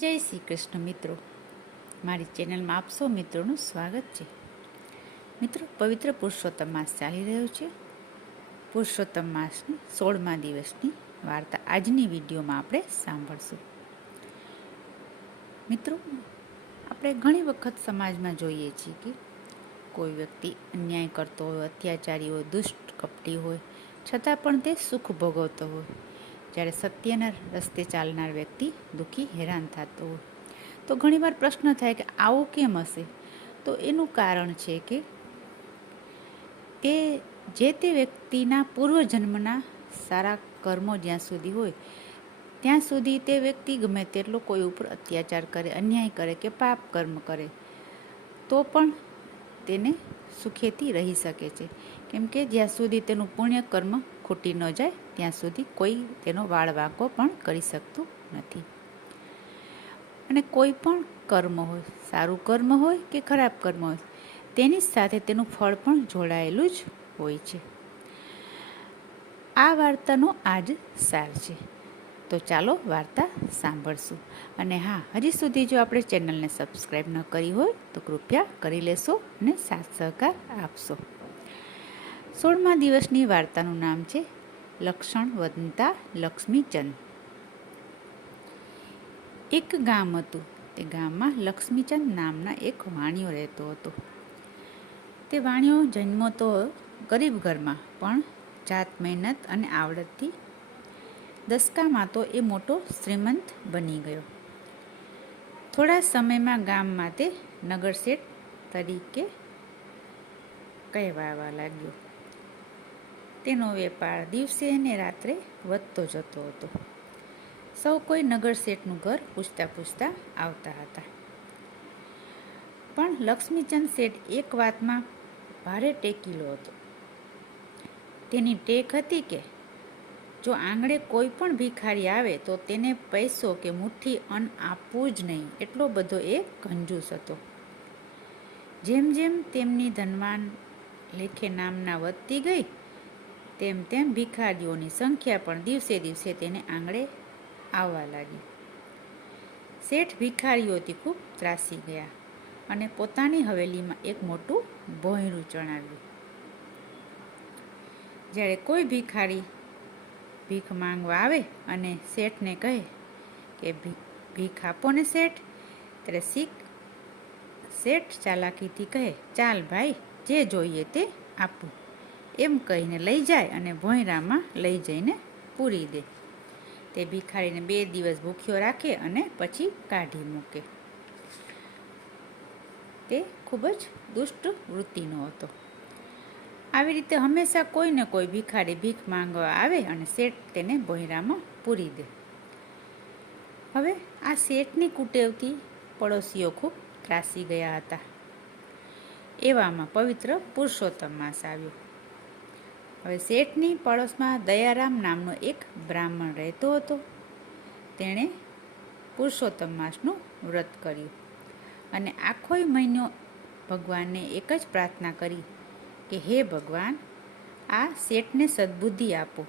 જય શ્રી કૃષ્ણ મિત્રો, મારી ચેનલમાં આપ સૌ મિત્રોનું સ્વાગત છે. મિત્રો, પવિત્ર પુરુષોત્તમ માસ ચાલી રહ્યો છે. પુરુષોત્તમ માસની 16મા દિવસની વાર્તા આજની વિડીયોમાં આપણે સાંભળશું. મિત્રો, આપણે ઘણી વખત સમાજમાં જોઈએ છીએ કે કોઈ વ્યક્તિ અન્યાય કરતો હોય, અત્યાચારી હોય, દુષ્ટ કપટી હોય, છતાં પણ તે સુખ ભોગવતો હોય, જ્યારે સત્યના રસ્તે ચાલનાર વ્યક્તિ દુઃખી હેરાન થતો હોય. તો ઘણીવાર પ્રશ્ન થાય કે આવું કેમ હશે? તો એનું કારણ છે કે તે વ્યક્તિના પૂર્વજન્મના સારા કર્મો જ્યાં સુધી હોય ત્યાં સુધી તે વ્યક્તિ ગમે તેટલો કોઈ ઉપર અત્યાચાર કરે, અન્યાય કરે કે પાપ કર્મ કરે તો પણ તેને સુખેથી રહી શકે છે. કેમ કે જ્યાં સુધી તેનું પુણ્ય કર્મ ખૂટી ન જાય ત્યાં સુધી કોઈ તેનો વાળ વાંકો પણ કરી શકતું નથી. અને કોઈ પણ કર્મ હોય, સારું કર્મ હોય કે ખરાબ કર્મ હોય, તેની સાથે તેનું ફળ પણ જોડાયેલું જ હોય છે. આ વાર્તાનો આ જ સાર છે. તો ચાલો વાર્તા સાંભળશું. અને હા, હજી સુધી જો આપણે ચેનલને સબસ્ક્રાઈબ ન કરી હોય તો કૃપયા કરી લેશો અને સાથ સહકાર આપશો. 16મા દિવસની વાર્તાનું નામ છે લક્ષણ વંતા લક્ષ્મીચંદ. એક ગામ હતું. તે ગામમાં લક્ષ્મીચંદ નામના એક વાણિયો રહેતો હતો. તે વાણિયો જન્મો તો ગરીબ ઘરમાં, પણ જાત મહેનત અને આવડતથી દસકામાં તો એ મોટો શ્રીમંત બની ગયો. થોડા સમયમાં ગામમાં તે નગરશેઠ તરીકે કહેવાવા લાગ્યો. તેનો વેપાર દિવસે ને રાત્રે વધતો જતો હતો. સૌ કોઈ નગરશેઠનું ઘર પૂછતા આવતા હતા. પણ લક્ષ્મીચંદ શેઠ એક વાતમાં ભારે ટેકીલો હતો. તેની ટેક હતી કે જો આંગણે કોઈ પણ ભિખારી આવે તો તેને પૈસો કે મુઠ્ઠી અન્ન આપવું જ નહીં, એટલો બધો એ કંજૂસ હતો. જેમ જેમ તેમની ધનવાન લેખે નામના વધતી ગઈ તેમ તેમ ભિખારીઓની સંખ્યા પણ દિવસે દિવસે તેને આંગણે આવવા લાગી. શેઠ ભિખારીઓથી ખૂબ ત્રાસી ગયા અને પોતાની હવેલીમાં એક મોટું ભોંયરું ચણાવ્યું. જ્યારે કોઈ ભિખારી ભીખ માંગવા આવે અને શેઠને કહે કે ભીખ આપો ને શેઠ, ત્યારે શેઠ ચાલાકીથી કહે, ચાલ ભાઈ, જે જોઈએ તે આપું, એમ કહીને લઈ જાય અને ભોંયરામાં લઈ જઈને પૂરી દે. તે ભિખારીને 2 દિવસ ભૂખ્યો રાખે અને પછી કાઢી મૂકે. તે ખૂબ જ દુષ્ટ વૃત્તિનો હતો. આવી રીતે હંમેશા કોઈને કોઈ ભિખારી ભીખ માંગવા આવે અને શેઠ તેને ભોંયરામાં પૂરી દે. હવે આ શેઠની કુટેવથી પડોશીઓ ખૂબ ત્રાસી ગયા હતા. એવામાં પવિત્ર પુરુષોત્તમ માસ આવ્યો. હવે શેઠની પડોશમાં દયારામ નામનો એક બ્રાહ્મણ રહેતો હતો. તેણે પુરુષોત્તમ માસનું વ્રત કર્યું અને આખોય મહિનો ભગવાનને એક જ પ્રાર્થના કરી કે હે ભગવાન, આ શેઠને સદબુદ્ધિ આપો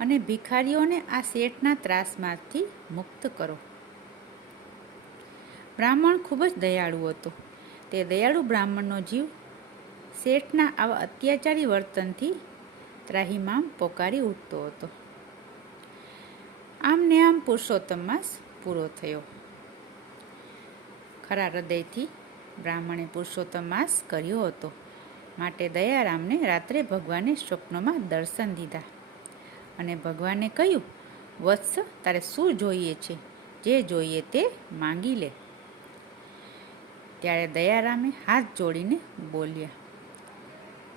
અને ભિખારીઓને આ શેઠના ત્રાસમાંથી મુક્ત કરો. બ્રાહ્મણ ખૂબ જ દયાળુ હતો. તે દયાળુ બ્રાહ્મણનો જીવ શેઠના આવા અત્યાચારી વર્તનથી ત્રાહિમામ પોકારી ઉઠતો હતો. આમ ને આમ પુરુષોત્તમ માસ પૂરો થયો. ખરા હૃદયથી બ્રાહ્મણે પુરુષોત્તમ માસ કર્યો હતો, માટે દયારામને રાત્રે ભગવાને સ્વપ્નમાં દર્શન દીધા અને ભગવાને કહ્યું, વત્સ, તારે શું જોઈએ છે? જે જોઈએ તે માંગી લે. ત્યારે દયારામે હાથ જોડીને બોલ્યા,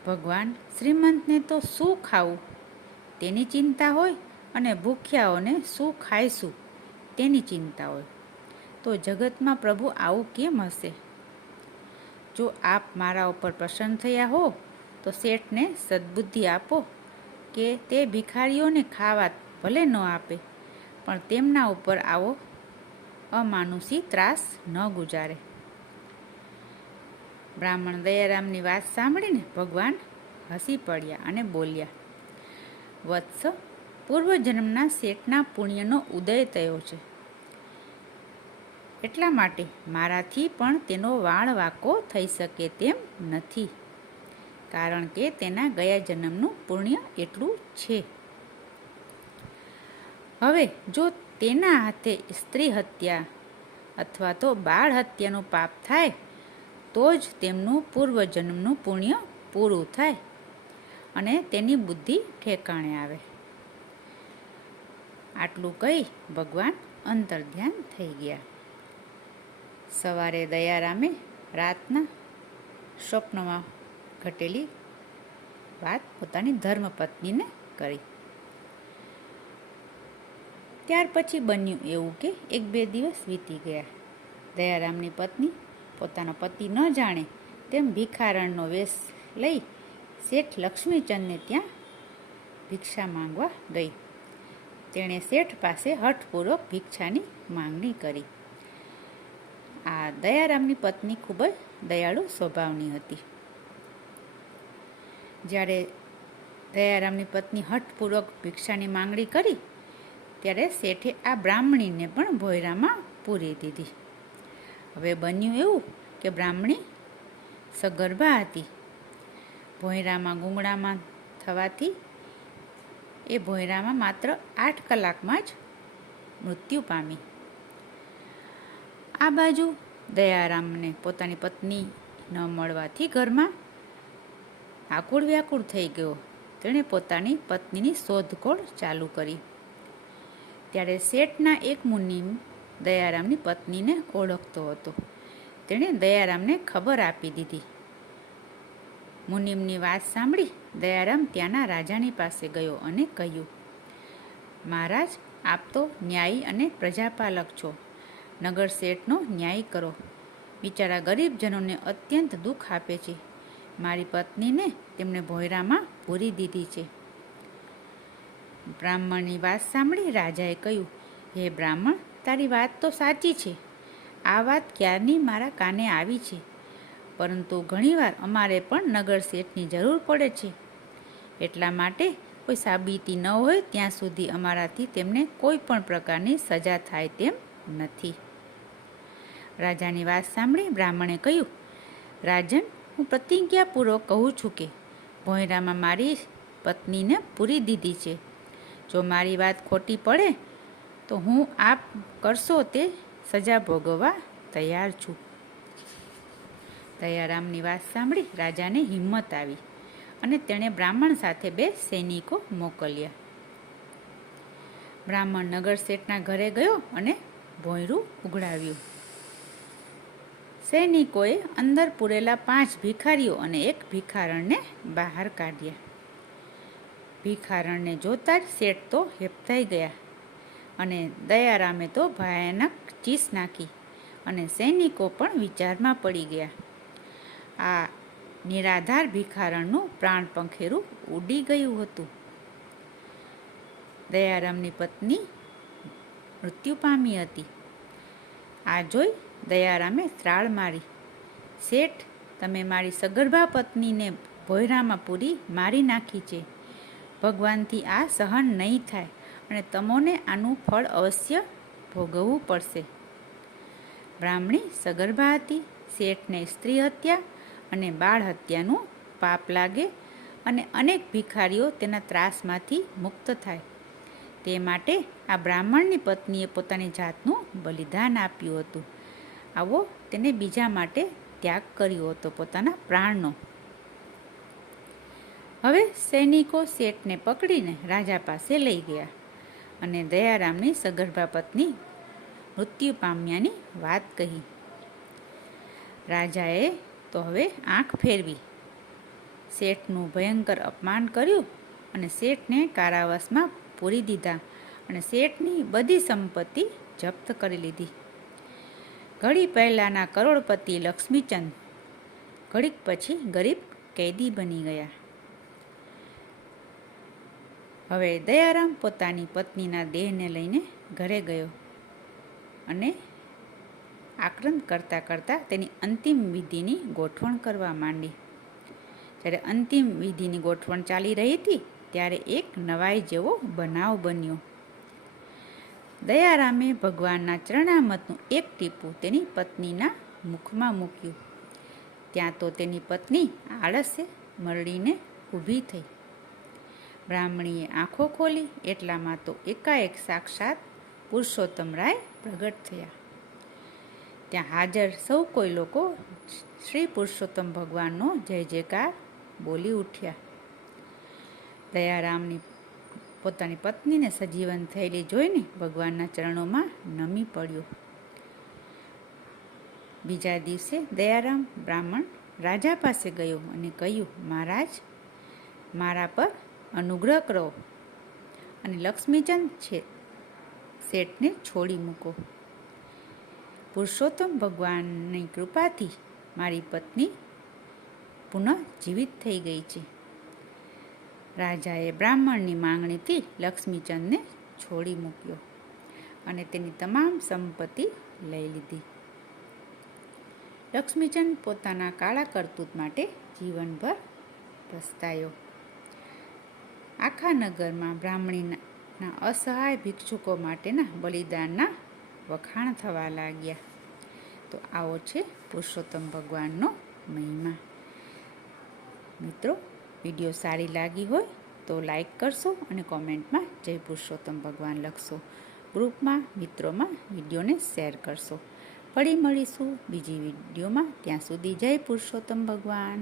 ભગવાન, શ્રીમંતને તો શું ખાવું તેની ચિંતા હોય અને ભૂખ્યાઓને શું ખાઈશું તેની ચિંતા હોય, તો જગતમાં પ્રભુ આવું કેમ હશે? જો આપ મારા ઉપર પ્રસન્ન થયા હો તો શેઠને સદબુદ્ધિ આપો કે તે ભિખારીઓને ખાવા ભલે ન આપે, પણ તેમના ઉપર આવો અમાનુષી ત્રાસ ન ગુજારે. બ્રાહ્મણ દયારામની વાત સાંભળીને ભગવાન હસી પડ્યા અને બોલ્યા, વત્સ, પૂર્વજન્મના શેઠના પુણ્યનો ઉદય થયો છે. એટલા માટે મારાથી પણ તેનો વાળ વાંકો થઈ શકે તેમ નથી, કારણ કે તેના ગયા જન્મનું પુણ્ય એટલું છે. હવે જો તેના હાથે સ્ત્રી હત્યા અથવા તો બાળ હત્યાનું પાપ થાય તો જ તેમનું પૂર્વજન્મનું પુણ્ય પૂરું થાય અને તેની બુદ્ધિ ઠેકાણે આવે. આટલું કહી ભગવાન અંતર્ધ્યાન થઈ ગયા. સવારે દયારામે રાતના સ્વપ્નમાં ઘટેલી વાત પોતાની ધર્મપત્નીને કરી. ત્યાર પછી બન્યું એવું કે 1-2 દિવસ વીતી ગયા. દયારામની પત્ની પોતાનો પતિ ન જાણે તેમ ભિખારણનો વેશ લઈ શેઠ લક્ષ્મીચંદને ત્યાં ભિક્ષા માંગવા ગઈ. તેણે શેઠ પાસે હઠપૂર્વક ભિક્ષાની માંગણી કરી. આ દયારામની પત્ની ખૂબ જ દયાળુ સ્વભાવની હતી. જ્યારે દયારામની પત્ની હઠપૂર્વક ભિક્ષાની માંગણી કરી ત્યારે શેઠે આ બ્રાહ્મણીને પણ ભોંયરામાં પૂરી દીધી. હવે બન્યું એવું કે બ્રાહ્મણી સગર્ભા હતી. ભોંયરામાં ગુંગળામાં થવાથી એ ભોંયરામાં માત્ર 8 કલાકમાં જ મૃત્યુ પામી. આ બાજુ દયારામને પોતાની પત્ની ન મળવાથી ઘરમાં આકુળ વ્યાકુળ થઈ ગયો. તેણે પોતાની પત્નીની શોધખોળ ચાલુ કરી. ત્યારે શેઠના એક મુનિમ દયારામની પત્નીને ઓળખતો હતો. તેણે દયારામને ખબર આપી દીધી. મુનિમની વાત સાંભળી દયારામ ત્યાંના રાજાની પાસે ગયો અને કહ્યું, મહારાજ, આપ તો ન્યાયી અને પ્રજાપાલક છો. નગર શેઠનો ન્યાય કરો. બિચારા ગરીબજનોને અત્યંત દુઃખ આપે છે. મારી પત્નીને તેમણે ભોંયરામાં પૂરી દીધી છે. બ્રાહ્મણની વાત સાંભળી રાજાએ કહ્યું, હે બ્રાહ્મણ, તારી વાત તો સાચી છે. આ વાત ક્યારની મારા કાને આવી છે, પરંતુ ઘણીવાર અમારે પણ નગર શેઠની જરૂર પડે છે. એટલા માટે કોઈ સાબિતી ન હોય ત્યાં સુધી અમારાથી તેમને કોઈ પણ પ્રકારની સજા થાય તેમ નથી. રાજાની વાત સાંભળી બ્રાહ્મણે કહ્યું, રાજન, હું પ્રતિજ્ઞાપૂર્વક કહું છું કે ભોંયરામાં મારી પત્નીને પૂરી દીધી છે. જો મારી વાત ખોટી પડે તો હું આપ કરશો તે સજા ભોગવવા તૈયાર છું. દયારામની વાત સાંભળી રાજાને હિંમત આવી અને તેણે બ્રાહ્મણ સાથે 2 સૈનિકો મોકલ્યા. બ્રાહ્મણ નગર શેઠના ઘરે ગયો અને ભોંયરું ઉઘડાવ્યું. સૈનિકોએ અંદર પૂરેલા 5 ભિખારીઓ અને 1 ભિખારણને બહાર કાઢ્યા. ભિખારણને જોતા જ શેઠ તો હેબતાઈ ગયા અને દયારામે તો ભયાનક ચીસ નાખી અને સૈનિકો પણ વિચારમાં પડી ગયા. આ નિરાધાર ભિખારણનું પ્રાણ પંખેરું ઉડી ગયું હતું. દયારામની પત્ની મૃત્યુ પામી હતી. આ જોઈ દયારામે ત્રાળ મારી, શેઠ, તમે મારી સગર્ભા પત્નીને ભોંયરામાં પૂરી મારી નાખી છે. ભગવાનથી આ સહન નહીં થાય અને તમોને આનું ફળ અવશ્ય ભોગવવું પડશે. બ્રાહ્મણી સગર્ભા હતી. શેઠને સ્ત્રી હત્યા અને બાળ હત્યાનું પાપ લાગે અને અનેક ભિખારીઓ તેના ત્રાસમાંથી મુક્ત થાય. તે માટે આ બ્રાહ્મણની પત્નીએ પોતાની જાતનું બલિદાન આપ્યું હતું. આવો તેને બીજા માટે ત્યાગ કર્યો હતો, પોતાના પ્રાણનો. હવે સૈનિકો શેઠને પકડીને રાજા પાસે લઈ ગયા અને દયારામની સગર્ભા પત્ની મૃત્યુ પામ્યાની વાત કહી. રાજાએ તો હવે આંખ ફેરવી શેઠનું ભયંકર અપમાન કર્યું અને શેઠને કારાવાસમાં પૂરી દીધા અને શેઠની બધી સંપત્તિ જપ્ત કરી લીધી. ઘડી પહેલાંના કરોડપતિ લક્ષ્મીચંદ ઘડીક પછી ગરીબ કેદી બની ગયા. હવે દયારામ પોતાની પત્નીના દેહને લઈને ઘરે ગયો અને આક્રંદ કરતાં કરતાં તેની અંતિમ વિધિની ગોઠવણ કરવા માંડી. જ્યારે અંતિમ વિધિની ગોઠવણ ચાલી રહી હતી ત્યારે એક નવાઈ જેવો બનાવ બન્યો. દયારામે ભગવાનના ચરણામૃતનું એક ટીપું તેની પત્નીના મુખમાં મૂક્યું. ત્યાં તો તેની પત્ની આળસે મરડીને ઊભી થઈ. બ્રાહ્મણીએ આંખો ખોલી એટલામાં તો એકાએક સાક્ષાત પુરુષોત્તમરાય પ્રગટ થયા. ત્યાં હાજર સૌ કોઈ લોકો શ્રી પુરુષોત્તમ ભગવાનનો જય જયકાર બોલી ઉઠ્યા. દયારામની પોતાની પત્નીને સજીવન થયેલી જોઈને ભગવાનના ચરણોમાં નમી પડ્યો. બીજા દિવસે દયારામ બ્રાહ્મણ રાજા પાસે ગયો અને કહ્યું, મહારાજ, મારા પર અનુગ્રહ કરો અને લક્ષ્મીચંદ શેઠને છોડી મૂકો. પુરુષોત્તમ ભગવાનની કૃપાથી મારી પત્ની પુનઃ જીવિત થઈ ગઈ છે. રાજાએ બ્રાહ્મણની માંગણીથી લક્ષ્મીચંદને છોડી મૂક્યો અને તેની તમામ સંપત્તિ લઈ લીધી. લક્ષ્મીચંદ પોતાના કાળા કરતૂત માટે જીવનભર પસ્તાયો. આખા નગરમાં બ્રાહ્મણીના અસહાય ભિક્ષુકો માટેના બલિદાનના વખાણ થવા લાગ્યા. તો આવો છે પુરુષોત્તમ ભગવાનનો મહિમા. મિત્રો, વિડીયો સારી લાગી હોય તો લાઈક કરશો અને કોમેન્ટમાં જય પુરુષોત્તમ ભગવાન લખશો. ગ્રુપમાં મિત્રોમાં વિડીયોને શેર કરશો. ફરી મળીશું બીજી વિડીયોમાં. ત્યાં સુધી જય પુરુષોત્તમ ભગવાન.